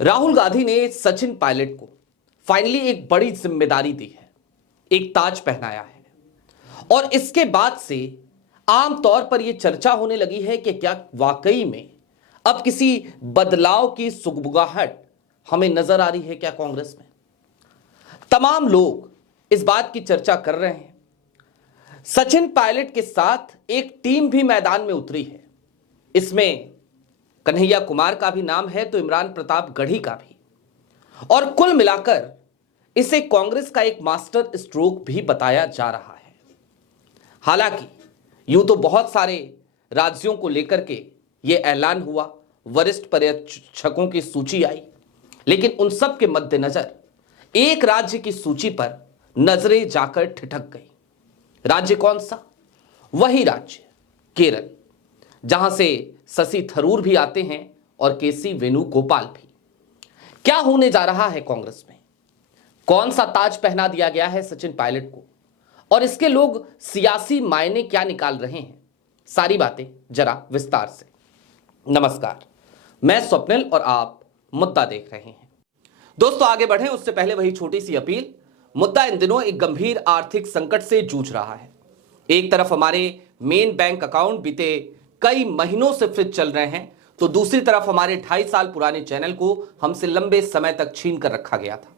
राहुल गांधी ने सचिन पायलट को फाइनली एक बड़ी जिम्मेदारी दी है, एक ताज पहनाया है। और इसके बाद से आमतौर पर यह चर्चा होने लगी है कि क्या वाकई में अब किसी बदलाव की सुगबुगाहट हमें नजर आ रही है क्या कांग्रेस में। तमाम लोग इस बात की चर्चा कर रहे हैं। सचिन पायलट के साथ एक टीम भी मैदान में उतरी है। इसमें कन्हैया कुमार का भी नाम है तो इमरान प्रताप गढ़ी का भी। और कुल मिलाकर इसे कांग्रेस का एक मास्टर स्ट्रोक भी बताया जा रहा है। हालांकि यूं तो बहुत सारे राज्यों को लेकर के यह ऐलान हुआ, वरिष्ठ पर्यवेक्षकों की सूची आई, लेकिन उन सब के मद्देनजर एक राज्य की सूची पर नजरें जाकर ठिठक गई। राज्य कौन सा? वही राज्य केरल, जहां से शशि थरूर भी आते हैं और केसी वेणुगोपाल भी। क्या होने जा रहा है कांग्रेस में? कौन सा ताज पहना दिया गया है सचिन पायलट को और इसके लोग सियासी मायने क्या निकाल रहे हैं? सारी बातें जरा विस्तार से। नमस्कार, मैं स्वप्निल और आप मुद्दा देख रहे हैं। दोस्तों आगे बढ़ें उससे पहले वही छोटी सी अपील। मुद्दा इन दिनों एक गंभीर आर्थिक संकट से जूझ रहा है। एक तरफ हमारे मेन बैंक अकाउंट बीते कई महीनों से फ्रीज चल रहे हैं, तो दूसरी तरफ हमारे 2.5 साल पुराने चैनल को हमसे लंबे समय तक छीन कर रखा गया था।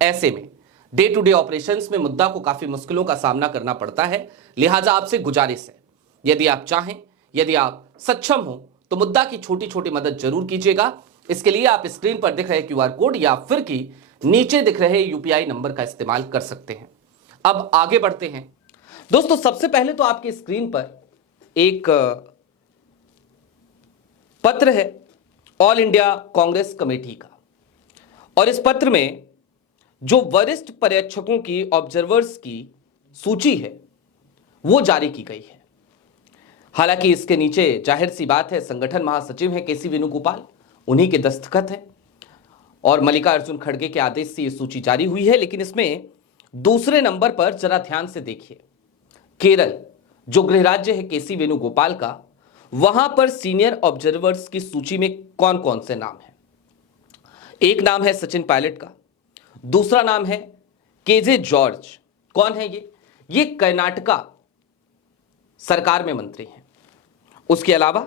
ऐसे में डे टू डे ऑपरेशंस में मुद्दा को काफी मुश्किलों का सामना करना पड़ता है। लिहाजा आपसे गुजारिश है, यदि आप चाहें, यदि आप सक्षम हो तो मुद्दा की छोटी छोटी मदद जरूर कीजिएगा। इसके लिए आप स्क्रीन पर दिख रहे QR कोड या फिर कि नीचे दिख रहे UPI नंबर का इस्तेमाल कर सकते हैं। अब आगे बढ़ते हैं। दोस्तों सबसे पहले तो आपकी स्क्रीन पर एक पत्र है ऑल इंडिया कांग्रेस कमेटी का, और इस पत्र में जो वरिष्ठ पर्यवेक्षकों की, ऑब्जर्वर्स की सूची है वो जारी की गई है। हालांकि इसके नीचे जाहिर सी बात है संगठन महासचिव है केसी वेणुगोपाल, उन्हीं के दस्तखत है और मल्लिकार्जुन खड़गे के आदेश से यह सूची जारी हुई है। लेकिन इसमें दूसरे नंबर पर जरा ध्यान से देखिए, केरल जो गृह राज्य है केसी वेणुगोपाल का, वहां पर सीनियर ऑब्जर्वर्स की सूची में कौन कौन से नाम हैं? एक नाम है सचिन पायलट का, दूसरा नाम है KJ जॉर्ज। कौन है ये कर्नाटका सरकार में मंत्री हैं। उसके अलावा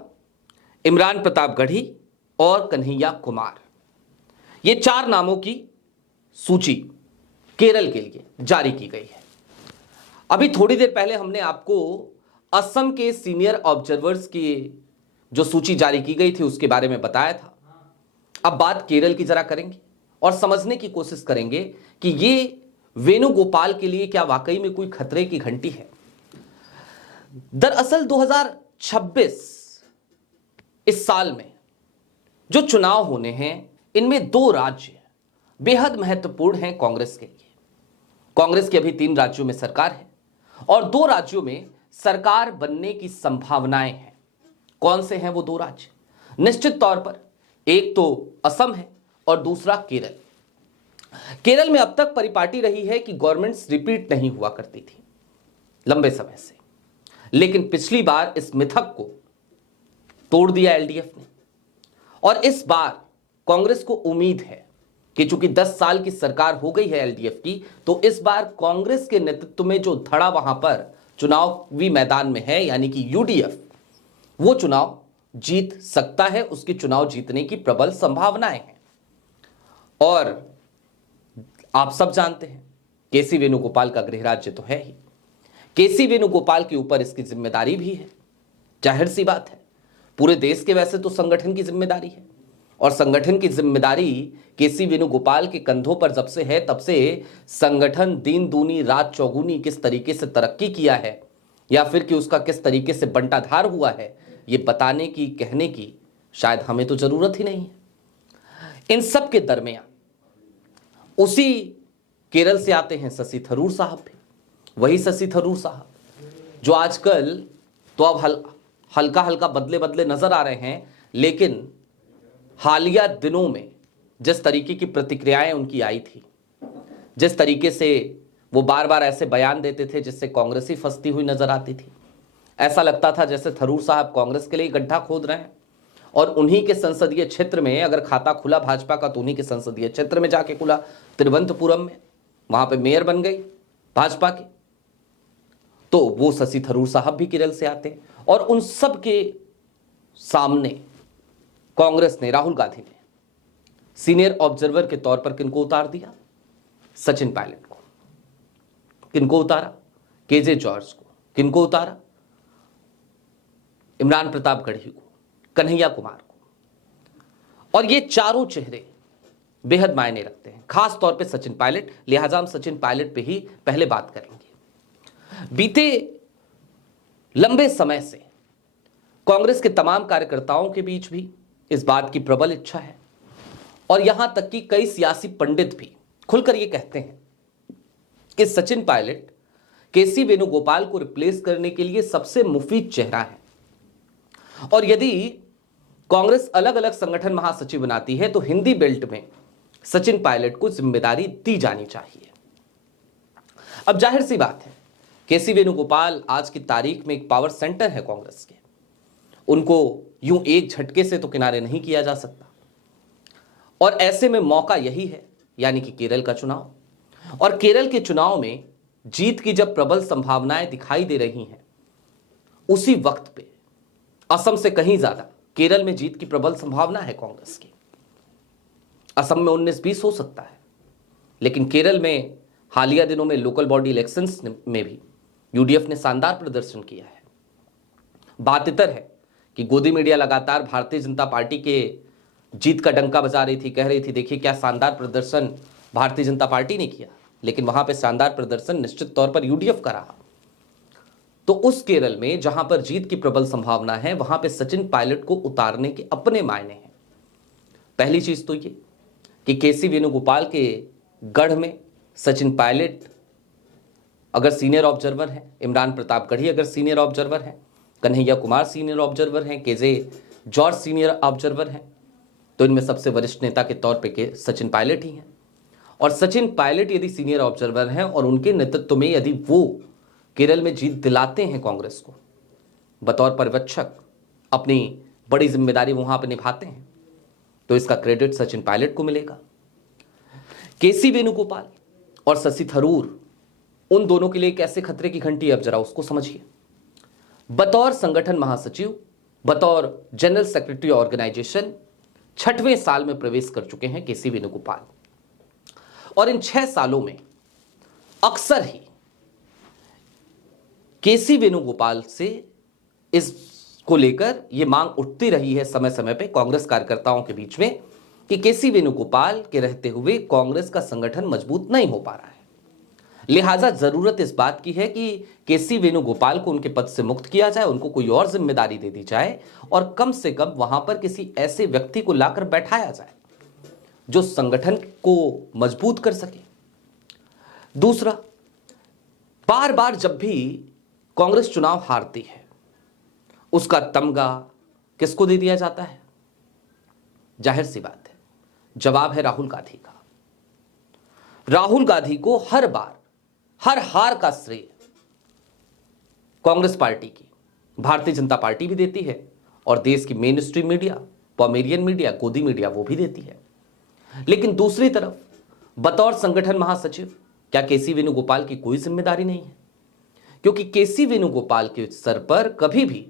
इमरान प्रताप गढ़ी और कन्हैया कुमार, ये 4 नामों की सूची केरल के लिए जारी की गई है। अभी थोड़ी देर पहले हमने आपको असम के सीनियर ऑब्जर्वर्स की जो सूची जारी की गई थी उसके बारे में बताया था। अब बात केरल की जरा करेंगे और समझने की कोशिश करेंगे कि ये वेणुगोपाल के लिए क्या वाकई में कोई खतरे की घंटी है। दरअसल 2026 इस साल में जो चुनाव होने हैं, इनमें 2 राज्य बेहद महत्वपूर्ण हैं कांग्रेस के लिए। कांग्रेस की अभी 3 राज्यों में सरकार है और 2 राज्यों में सरकार बनने की संभावनाएं हैं। कौन से हैं वो 2 राज्य? निश्चित तौर पर एक तो असम है और दूसरा केरल। केरल में अब तक परिपाटी रही है कि गवर्नमेंट्स रिपीट नहीं हुआ करती थी लंबे समय से, लेकिन पिछली बार इस मिथक को तोड़ दिया LDF ने। और इस बार कांग्रेस को उम्मीद है कि चूंकि 10 साल की सरकार हो गई है LDF की, तो इस बार कांग्रेस के नेतृत्व में जो धड़ा वहां पर चुनावी मैदान में है, यानी कि UDF, वो चुनाव जीत सकता है। उसकी चुनाव जीतने की प्रबल संभावनाएं हैं। और आप सब जानते हैं केसी वेणुगोपाल का गृह राज्य तो है ही। केसी वेणुगोपाल के ऊपर इसकी जिम्मेदारी भी है। जाहिर सी बात है, पूरे देश के वैसे तो संगठन की जिम्मेदारी है, और संगठन की जिम्मेदारी केसी वेणुगोपाल के कंधों पर जब से है, तब से संगठन दिन दूनी रात चौगुनी किस तरीके से तरक्की किया है या फिर कि उसका किस तरीके से बंटाधार हुआ है, ये बताने की, कहने की शायद हमें तो जरूरत ही नहीं है। इन सब के दरमियान उसी केरल से आते हैं शशि थरूर साहब भी। वही शशि थरूर साहब जो आजकल तो अब हल्का हल्का बदले बदले नजर आ रहे हैं, लेकिन हालिया दिनों में जिस तरीके की प्रतिक्रियाएं उनकी आई थी, जिस तरीके से वो बार बार ऐसे बयान देते थे जिससे कांग्रेस ही फंसती हुई नजर आती थी, ऐसा लगता था जैसे थरूर साहब कांग्रेस के लिए गड्ढा खोद रहे हैं और उन्हीं के संसदीय क्षेत्र में अगर खाता खुला भाजपा का तो उन्हीं के संसदीय क्षेत्र में जाके खुला, तिरुवनंतपुरम में, वहां पे मेयर बन गई भाजपा के। तो वो शशि थरूर साहब भी केरल से आते हैं और उन सब के सामने कांग्रेस ने, राहुल गांधी ने सीनियर ऑब्जर्वर के तौर पर किनको उतार दिया? सचिन पायलट को। किनको उतारा? केजे जॉर्ज को। किनको उतारा? इमरान प्रताप गढ़ी को, कन्हैया कुमार को। और ये चारों चेहरे बेहद मायने रखते हैं, खास तौर पे सचिन पायलट। लिहाजा हम सचिन पायलट पे ही पहले बात करेंगे। बीते लंबे समय से कांग्रेस के तमाम कार्यकर्ताओं के बीच भी इस बात की प्रबल इच्छा है और यहां तक कि कई सियासी पंडित भी खुलकर यह कहते हैं कि सचिन पायलट केसी वेणुगोपाल को रिप्लेस करने के लिए सबसे मुफीद चेहरा है और यदि कांग्रेस अलग अलग संगठन महासचिव बनाती है तो हिंदी बेल्ट में सचिन पायलट को जिम्मेदारी दी जानी चाहिए। अब जाहिर सी बात है, केसी वेणुगोपाल आज की तारीख में एक पावर सेंटर है कांग्रेस के, उनको यूं एक झटके से तो किनारे नहीं किया जा सकता और ऐसे में मौका यही है, यानी कि केरल का चुनाव। और केरल के चुनाव में जीत की जब प्रबल संभावनाएं दिखाई दे रही हैं, उसी वक्त पे असम से कहीं ज्यादा केरल में जीत की प्रबल संभावना है कांग्रेस की। असम में 19-20 हो सकता है, लेकिन केरल में हालिया दिनों में लोकल बॉडी इलेक्शंस में भी यूडीएफ ने शानदार प्रदर्शन किया है। बात इतर है कि गोदी मीडिया लगातार भारतीय जनता पार्टी के जीत का डंका बजा रही थी, कह रही थी देखिए क्या शानदार प्रदर्शन भारतीय जनता पार्टी ने किया, लेकिन वहां पे शानदार प्रदर्शन निश्चित तौर पर यूडीएफ का रहा। तो उस केरल में जहां पर जीत की प्रबल संभावना है, वहां पे सचिन पायलट को उतारने के अपने मायने हैं। पहली चीज तो ये कि केसी वेणुगोपाल के गढ़ में सचिन पायलट अगर सीनियर ऑब्जर्वर है, इमरान प्रताप गढ़ी अगर सीनियर ऑब्जर्वर है, कन्हैया कुमार सीनियर ऑब्जर्वर हैं, केजे जॉर्ज सीनियर ऑब्जर्वर हैं, तो इनमें सबसे वरिष्ठ नेता के तौर पे सचिन पायलट ही हैं। और सचिन पायलट यदि सीनियर ऑब्जर्वर हैं और उनके नेतृत्व में यदि वो केरल में जीत दिलाते हैं कांग्रेस को, बतौर पर्यवेक्षक अपनी बड़ी जिम्मेदारी वहां पर निभाते हैं, तो इसका क्रेडिट सचिन पायलट को मिलेगा। केसी वेणुगोपाल और शशि थरूर, उन दोनों के लिए कैसे खतरे की घंटी है, अब जरा उसको समझिए। बतौर संगठन महासचिव, बतौर जनरल सेक्रेटरी ऑर्गेनाइजेशन 6वें साल में प्रवेश कर चुके हैं केसी वेणुगोपाल और इन 6 सालों में अक्सर ही केसी वेणुगोपाल से इसको लेकर यह मांग उठती रही है समय समय पे कांग्रेस कार्यकर्ताओं के बीच में कि केसी वेणुगोपाल के रहते हुए कांग्रेस का संगठन मजबूत नहीं हो पा रहा है। लिहाजा जरूरत इस बात की है कि केसी वेणुगोपाल को उनके पद से मुक्त किया जाए, उनको कोई और जिम्मेदारी दे दी जाए और कम से कम वहां पर किसी ऐसे व्यक्ति को लाकर बैठाया जाए जो संगठन को मजबूत कर सके। दूसरा, बार बार जब भी कांग्रेस चुनाव हारती है, उसका तमगा किसको दे दिया जाता है? जाहिर सी बात है, जवाब है राहुल गांधी का। राहुल गांधी को हर बार हर हार का श्रेय कांग्रेस पार्टी की भारतीय जनता पार्टी भी देती है और देश की main stream media, Pomeranian media, गोदी मीडिया वो भी देती है। लेकिन दूसरी तरफ बतौर संगठन महासचिव क्या केसी वेणुगोपाल की कोई जिम्मेदारी नहीं है? क्योंकि केसी वेणुगोपाल के सर पर कभी भी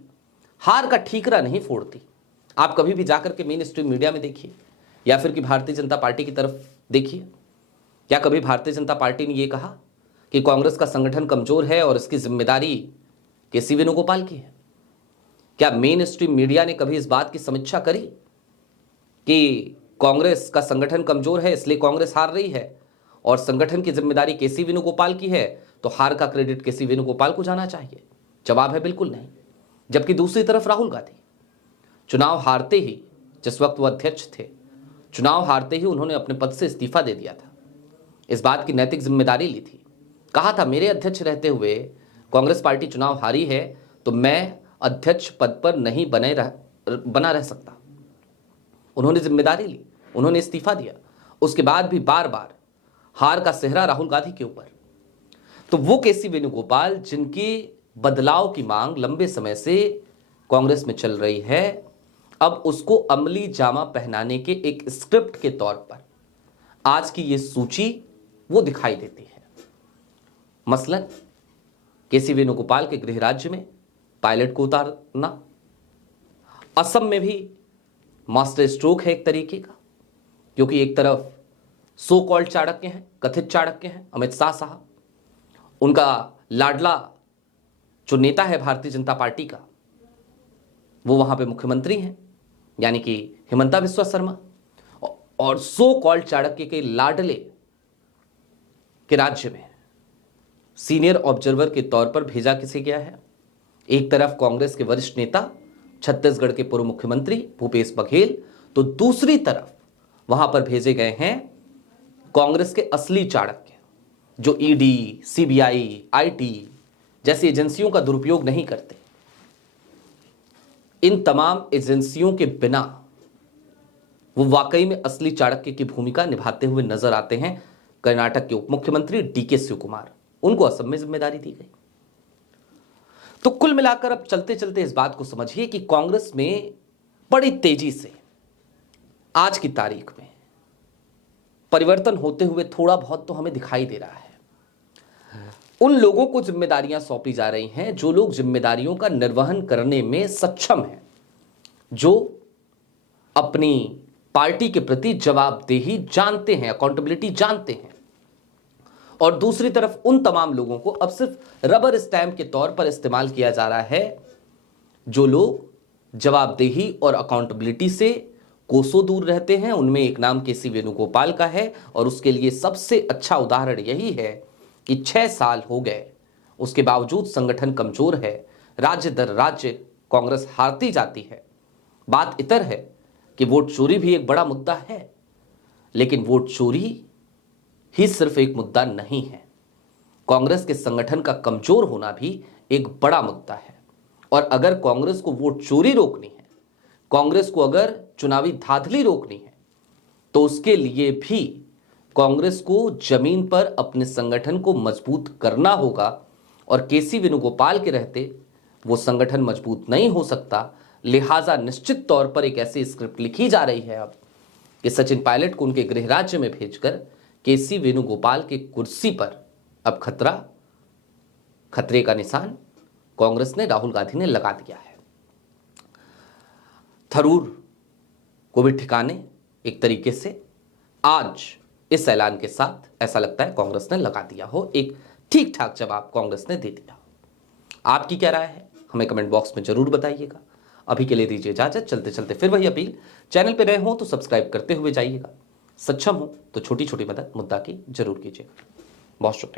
हार का ठीकरा नहीं फोड़ती। आप कभी भी जाकर के मेन स्ट्रीम मीडिया में देखिए या फिर कि भारतीय जनता पार्टी की तरफ देखिए, क्या कभी भारतीय जनता पार्टी ने यह कहा कि कांग्रेस का संगठन कमजोर है और इसकी जिम्मेदारी केसी वेणुगोपाल की है? क्या मेन स्ट्रीम मीडिया ने कभी इस बात की समीक्षा करी कि कांग्रेस का संगठन कमजोर है इसलिए कांग्रेस हार रही है और संगठन की जिम्मेदारी केसी वेणुगोपाल की है, तो हार का क्रेडिट केसी वेणुगोपाल को जाना चाहिए? जवाब है बिल्कुल नहीं। जबकि दूसरी तरफ राहुल गांधी चुनाव हारते ही, जिस वक्त वो अध्यक्ष थे, चुनाव हारते ही उन्होंने अपने पद से इस्तीफा दे दिया था। इस बात की नैतिक जिम्मेदारी ली थी, कहा था मेरे अध्यक्ष रहते हुए कांग्रेस पार्टी चुनाव हारी है तो मैं अध्यक्ष पद पर नहीं बना रह सकता। उन्होंने जिम्मेदारी ली, उन्होंने इस्तीफा दिया। उसके बाद भी बार बार हार का सेहरा राहुल गांधी के ऊपर। तो वो केसी वेणुगोपाल जिनकी बदलाव की मांग लंबे समय से कांग्रेस में चल रही है, अब उसको अमली जामा पहनाने के एक स्क्रिप्ट के तौर पर आज की ये सूची वो दिखाई देती है। मसलन केसी वेणुगोपाल के गृह राज्य में पायलट को उतारना, असम में भी मास्टर स्ट्रोक है एक तरीके का, क्योंकि एक तरफ सो कॉल्ड चाणक्य हैं, कथित चाणक्य हैं अमित शाह साहब, उनका लाडला जो नेता है भारतीय जनता पार्टी का वो वहां पे मुख्यमंत्री हैं, यानी कि हिमंता बिस्वा शर्मा, और सो कॉल्ड चाणक्य के लाडले के राज्य में सीनियर ऑब्जर्वर के तौर पर भेजा किसे गया है? एक तरफ कांग्रेस के वरिष्ठ नेता छत्तीसगढ़ के पूर्व मुख्यमंत्री भूपेश बघेल, तो दूसरी तरफ वहां पर भेजे गए हैं कांग्रेस के असली चाणक्य जो ईडी, सीबीआई, आईटी जैसी एजेंसियों का दुरुपयोग नहीं करते। इन तमाम एजेंसियों के बिना वो वाकई में असली चाणक्य की भूमिका निभाते हुए नजर आते हैं कर्नाटक के उप मुख्यमंत्री डीके शिवकुमार। उनको असम में जिम्मेदारी दी गई। तो कुल मिलाकर अब चलते चलते इस बात को समझिए कि कांग्रेस में बड़ी तेजी से आज की तारीख में परिवर्तन होते हुए थोड़ा बहुत तो हमें दिखाई दे रहा है। उन लोगों को जिम्मेदारियां सौंपी जा रही हैं जो लोग जिम्मेदारियों का निर्वहन करने में सक्षम हैं, जो अपनी पार्टी के प्रति जवाबदेही जानते हैं, अकाउंटेबिलिटी जानते हैं, और दूसरी तरफ उन तमाम लोगों को अब सिर्फ रबर स्टैंप के तौर पर इस्तेमाल किया जा रहा है जो लोग जवाबदेही और अकाउंटेबिलिटी से कोसों दूर रहते हैं। उनमें एक नाम केसी वेणुगोपाल का है, और उसके लिए सबसे अच्छा उदाहरण यही है कि 6 साल हो गए, उसके बावजूद संगठन कमजोर है, राज्य दर राज्य कांग्रेस हारती जाती है। बात इतर है कि वोट चोरी भी एक बड़ा मुद्दा है, लेकिन वोट चोरी ही सिर्फ एक मुद्दा नहीं है, कांग्रेस के संगठन का कमजोर होना भी एक बड़ा मुद्दा है। और अगर कांग्रेस को वोट चोरी रोकनी है, कांग्रेस को अगर चुनावी धांधली रोकनी है, तो उसके लिए भी कांग्रेस को जमीन पर अपने संगठन को मजबूत करना होगा, और केसी वेणुगोपाल के रहते वो संगठन मजबूत नहीं हो सकता। लिहाजा निश्चित तौर पर एक ऐसी स्क्रिप्ट लिखी जा रही है अब कि सचिन पायलट को उनके गृह राज्य में भेजकर केसी वेणुगोपाल के कुर्सी पर अब खतरे का निशान कांग्रेस ने, राहुल गांधी ने लगा दिया है। थरूर को भी ठिकाने एक तरीके से आज इस ऐलान के साथ ऐसा लगता है कांग्रेस ने लगा दिया हो, एक ठीक ठाक जवाब कांग्रेस ने दे दिया। आपकी क्या राय है हमें कमेंट बॉक्स में जरूर बताइएगा। अभी के लिए दीजिए इजाजत। चलते चलते फिर वही अपील, चैनल पर नए हो तो सब्सक्राइब करते हुए जाइएगा, सक्षम हो तो छोटी छोटी मदद मुद्दा की जरूर कीजिएगा। बहुत शुक्रिया।